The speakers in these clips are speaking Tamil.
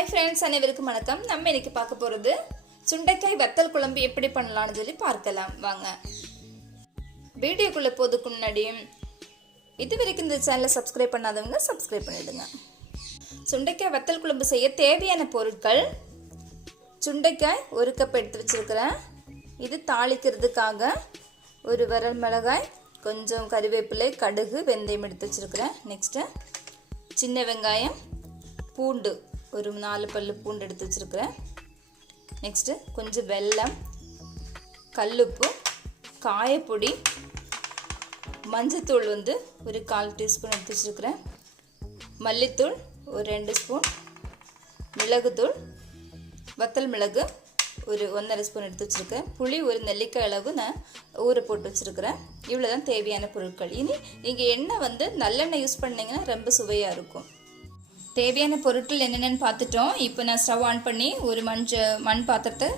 Hi friends, அனைவருக்கும் வணக்கம். நம்ம இன்னைக்கு பார்க்க போறது சுண்டைக்காய் வத்தல் குழம்பு எப்படி பண்ணலாம்னு சொல்லி பார்க்கலாம் வாங்க. வீடியோக்குள்ள போறதுக்கு முன்னாடி இதுவரைக்கும் இந்த சேனலை சப்ஸ்கிரைப் பண்ணாதவங்க சப்ஸ்கிரைப் பண்ணிடுங்க. சுண்டைக்காய் வத்தல் குழம்பு செய்ய தேவையான பொருட்கள்: சுண்டைக்காய் 1 கப் எடுத்து வச்சிருக்கிறேன். இது தாளிக்கிறதுக்காக ஒரு வரல் மிளகாய், கொஞ்சம் கறிவேப்பிலை, கடுகு, வெந்தயம் எடுத்து வச்சிருக்கிறேன். நெக்ஸ்ட் சின்ன வெங்காயம், பூண்டு ஒரு 4 பல்லு பூண்டு எடுத்து வச்சிருக்கிறேன். நெக்ஸ்ட் கொஞ்சம் வெல்லம், கல்லுப்பு, காயப்பொடி, மஞ்சத்தூள் ஒரு 1/4 டீஸ்பூன் எடுத்து வச்சிருக்கிறேன். மல்லித்தூள் ஒரு 2 ஸ்பூன், மிளகுத்தூள், வத்தல் மிளகு ஒரு 1/2 ஸ்பூன் எடுத்து வச்சிருக்கேன். புளி ஒரு நெல்லிக்காய் அளவு நான் ஊற போட்டு வச்சிருக்கிறேன். இவ்வளோதான் தேவையான பொருட்கள். இனி நீங்கள் எண்ணெய் நல்லெண்ணெய் யூஸ் பண்ணிங்கன்னா ரொம்ப சுவையாக இருக்கும். தேவையான பொருட்கள் என்னென்னு பார்த்துட்டோம். இப்போ நான் ஸ்டவ் ஆன் பண்ணி ஒரு மண் பாத்திரத்தை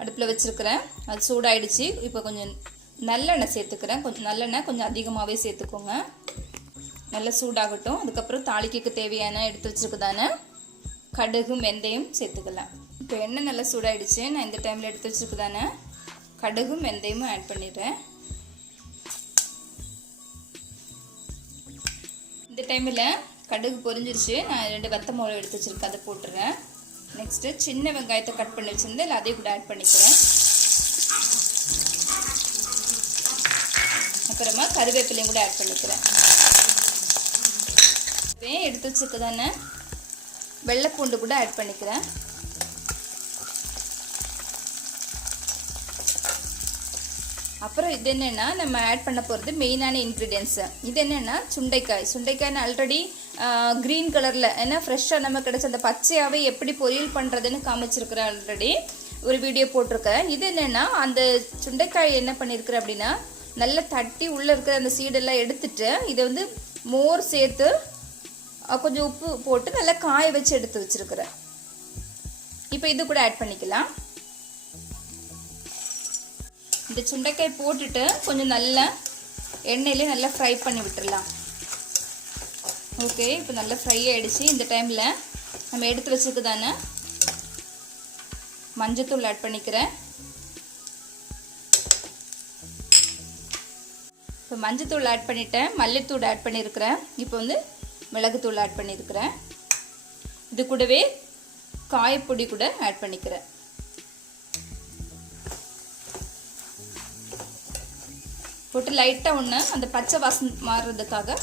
அடுப்பில் வச்சுருக்கிறேன். அது சூடாயிடுச்சு. இப்போ கொஞ்சம் நல்லெண்ணெய் சேர்த்துக்கிறேன். நல்லெண்ணெய் கொஞ்சம் அதிகமாகவே சேர்த்துக்கோங்க. நல்லா சூடாகட்டும். அதுக்கப்புறம் தாளிக்கு தேவையான எடுத்து வச்சுருக்குதானே கடுகு, வெந்தயம் சேர்த்துக்கலாம். இப்போ எண்ணெய் நல்லா சூடாயிடுச்சு. நான் இந்த டைமில் எடுத்து வச்சுருக்குதானே கடுகும் வெந்தயமும் ஆட் பண்ணிடுறேன். இந்த டைமில் கடுகு பொரிஞ்சிருச்சு. நான் 2 வத்த மிளகு எடுத்து வச்சுருக்கேன், அதை போட்டுறேன். நெக்ஸ்ட்டு சின்ன வெங்காயத்தை கட் பண்ணி வச்சுருந்தேன், இல்லை அதையும் கூட ஆட் பண்ணிக்கிறேன். அப்புறமா கருவேப்பிலையும் கூட ஆட் பண்ணிக்கிறேன். எடுத்து வச்சுருக்கதானே வெள்ளைப்பூண்டு கூட ஆட் பண்ணிக்கிறேன். அப்புறம் இது என்னென்னா நம்ம ஆட் பண்ண போகிறது மெயினான இன்க்ரீடியன்ஸு. இது என்னென்னா சுண்டைக்காய் ஆல்ரெடி க்ரீன் கலரில் ஏன்னா ஃப்ரெஷ்ஷாக நம்ம கிடச்ச அந்த பச்சையாகவே எப்படி பொரியல் பண்ணுறதுன்னு காமிச்சிருக்கிறேன். ஆல்ரெடி ஒரு வீடியோ போட்டிருக்கேன். இது என்னென்னா அந்த சுண்டைக்காய் என்ன பண்ணியிருக்கிறேன் அப்படின்னா நல்லா தட்டி உள்ளே இருக்கிற அந்த சீடெல்லாம் எடுத்துட்டு இதை மோர் சேர்த்து கொஞ்சம் உப்பு போட்டு நல்லா காய வச்சு எடுத்து வச்சுருக்கிறேன். இப்போ இது கூட ஆட் பண்ணிக்கலாம். இந்த சுண்டைக்காய் போட்டுட்டு கொஞ்சம் நல்லா எண்ணெயிலே நல்லா ஃப்ரை பண்ணி விட்டுடலாம். ஓகே, இப்போ நல்லா ஃப்ரை ஆகிடுச்சு. இந்த டைமில் நம்ம எடுத்து வச்சுக்குதானே மஞ்சத்தூள் ஆட் பண்ணிக்கிறேன். இப்போ மஞ்சத்தூள் ஆட் பண்ணிட்டேன், மல்லித்தூள் ஆட் பண்ணியிருக்கிறேன். இப்போ மிளகுத்தூள் ஆட் பண்ணியிருக்கிறேன். இது கூடவே காயப்பொடி கூட ஆட் பண்ணிக்கிறேன். போட்டு லைட்டாக அந்த பச்சை வாசம் மாறுறதுக்காக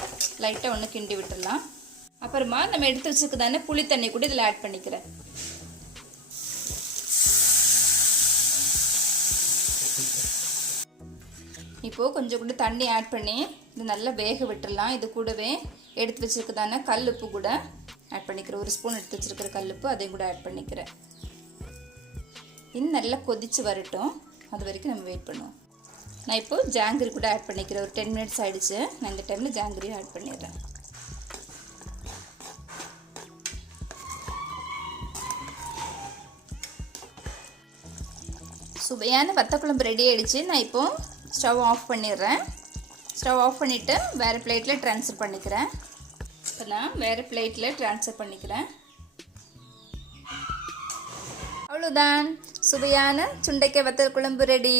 லைட்டாக கிண்டி விட்டுடலாம். அப்புறமா நம்ம எடுத்து வச்சுக்கதானே புளி தண்ணி கூட இதில் ஆட் பண்ணிக்கிறேன். இப்போது கொஞ்சம் கூட தண்ணி ஆட் பண்ணி இது நல்லா வேக விட்டுடலாம். இது கூடவே எடுத்து வச்சுருக்கதானே கல்லுப்பு கூட ஆட் பண்ணிக்கிறேன். 1 ஸ்பூன் எடுத்து வச்சுருக்கிற கல்லுப்பு அதையும் கூட ஆட் பண்ணிக்கிறேன். இன்னும் நல்லா கொதித்து வரட்டும், அது வரைக்கும் நம்ம வெயிட் பண்ணுவோம். நான் இப்போ ஜாங்கிரி கூட ஆட் பண்ணிக்கிறேன். ஒரு 10 மினிட்ஸ் ஆகிடுச்சு. நான் இந்த டைமில் ஜாங்கிரியும் ஆட் பண்ணிடுறேன். சுவையான வத்தக்குழம்பு ரெடி ஆகிடுச்சு. நான் இப்போ ஸ்டவ் ஆஃப் பண்ணிடுறேன். ஸ்டவ் ஆஃப் பண்ணிவிட்டு வேறு பிளேட்டில் ட்ரான்ஸ்ஃபர் பண்ணிக்கிறேன். இப்போ நான் வேறு பிளேட்டில் ட்ரான்ஸ்ஃபர் பண்ணிக்கிறேன். அவ்வளோதான், சுவையான சுண்டைக்காய் வத்தல் குழம்பு ரெடி.